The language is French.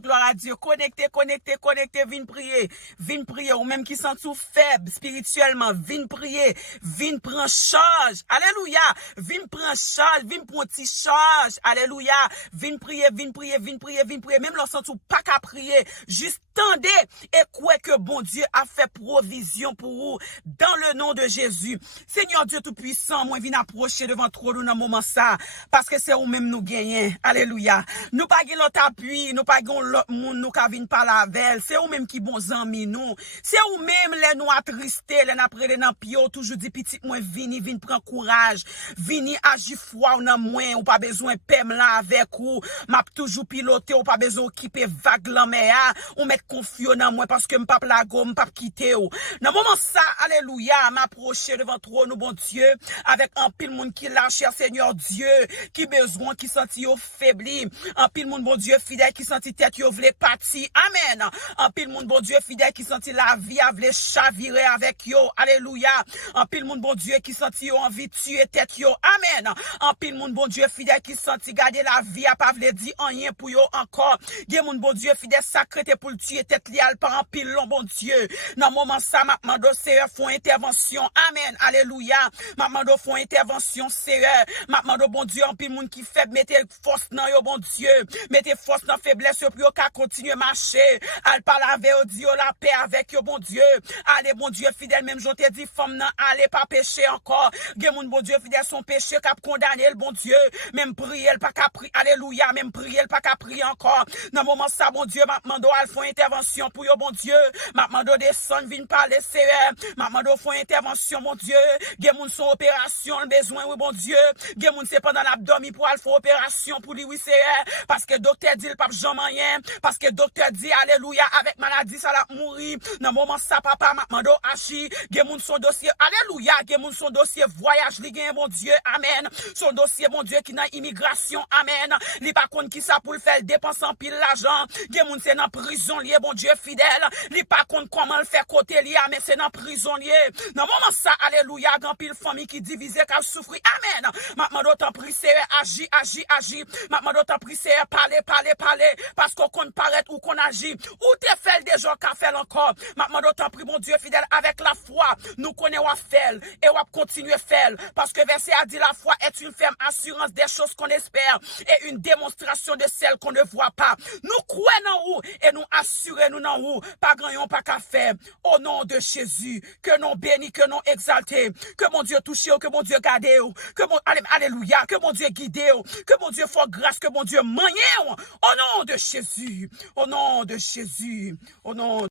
gloire à Dieu. Connectez, vin prier, ou même qui sont tout faibles spirituellement, vin prier, vin prendre charge, alléluia, vin prendre charge, vin prendre petit charge, alléluia, vin prier, même lorsqu'on tout pas qu'à prier, juste tendez et quoi que bon Dieu a fait provision pour vous dans le nom de Jésus. Seigneur Dieu Tout-Puissant, moi viens approcher devant trop dans le moment ça, parce que c'est où même nous gagnons, alléluia. Nous pas gagnons l'autre appui, nous pas gagnons l'autre monde, nous ka vinn par la veille, c'est où même qui bons amis nous, c'est où même les nous attristés, les n'après les dans pio, toujours dit petit moi vini prend courage, vini agir foi dans moi, ou pas besoin pem là avec ou, m'a toujours piloter, ou pas besoin occuper vague la mer, ou mettre confiance dans moi parce que m'pa plago, m'pa quitter ou. Dans moment ça, alléluia, m'approcher devant trône nous bon Dieu, avec un pile monde qui lâche Seigneur Dieu, qui besoin qui senti yo faibli, un pile monde bon Dieu fidèle qui senti tête yo vle parti. Amen. Un pile monde bon Dieu fidèle qui senti la vie a vle chavirer avec yo. Alléluia. Un pile monde bon Dieu qui senti yo envie tuer tête yo. Amen. Un pile monde bon Dieu fidèle qui senti garder la vie a pas vle di rien pour yo encore. Gen monde bon Dieu fidèle sacré pour le tuer tête li al par un pile long bon Dieu. Dans moment ça m'a mando Seigneur font intervention. Amen. Alléluia. M'a mando font intervention Seigneur. M'a mando bon Dieu en pile monde qui faible mettez force dans yo bon Dieu. Mettez force dans faiblesse pour yo ka continuer marcher. Al parle avec Dieu la paix avec yo bon Dieu. Allez bon Dieu fidèle même je te dis femme nan allez pas pécher encore. Gen moun bon Dieu fidèle son péché qu'a condamné le bon Dieu. Même prier pas qu'a prier. Alléluia, même prier pas qu'à prier encore. Dans moment ça bon Dieu m'a mando al font intervention pour yo bon Dieu. M'a mando descendre vinn parler Seigneur. M'a mando font intervention mon Dieu. Gen moun son opération besoin oui bon Dieu. Gen moun c'est pendant l'abdomen pour al faire opération pour lui oui Seigneur parce que docteur dit le pape Jean rien parce que docteur dit alléluia avec maladie ça la mourir. Dans moment ça papa m'a mando agir. Gen moun son dossier alléluia, gen moun son dossier voyage li gen bon Dieu. Amen. Son dossier bon Dieu qui dans immigration. Amen. Li pa konn qui ça pour le faire dépenser en pile l'argent. Gen moun c'est dans prison lié bon Dieu fidèle. Li pa konn comment le faire côté lié mais c'est dans prison lié. Dans moment ça alléluia grand pile famille qui divisé qui souffrir. Amen. M'a mando tant pri Seigneur agir. M'a mando tant pri Seigneur parler parce qu'on compte paraître ou qu'on agit. Ou te fait déjà qu'a fait encore. M'a mando tant pri mon Dieu fidèle avec la foi. Nous connaissons à faire et on va continuer à faire parce que verset a dit la foi est une ferme assurance des choses qu'on espère et une démonstration de celles qu'on ne voit pas. Nous croyons en vous et nous assurons nous en vous. Pas grand pas qu'à faire. Au nom de Jésus, que nous bénis, que nous exaltés, que mon Dieu touche, que mon Dieu garde, que mon alléluia, que mon Dieu guide, que mon Dieu fasse grâce, que mon Dieu manie. Au nom de Jésus, au nom de Jésus, au nom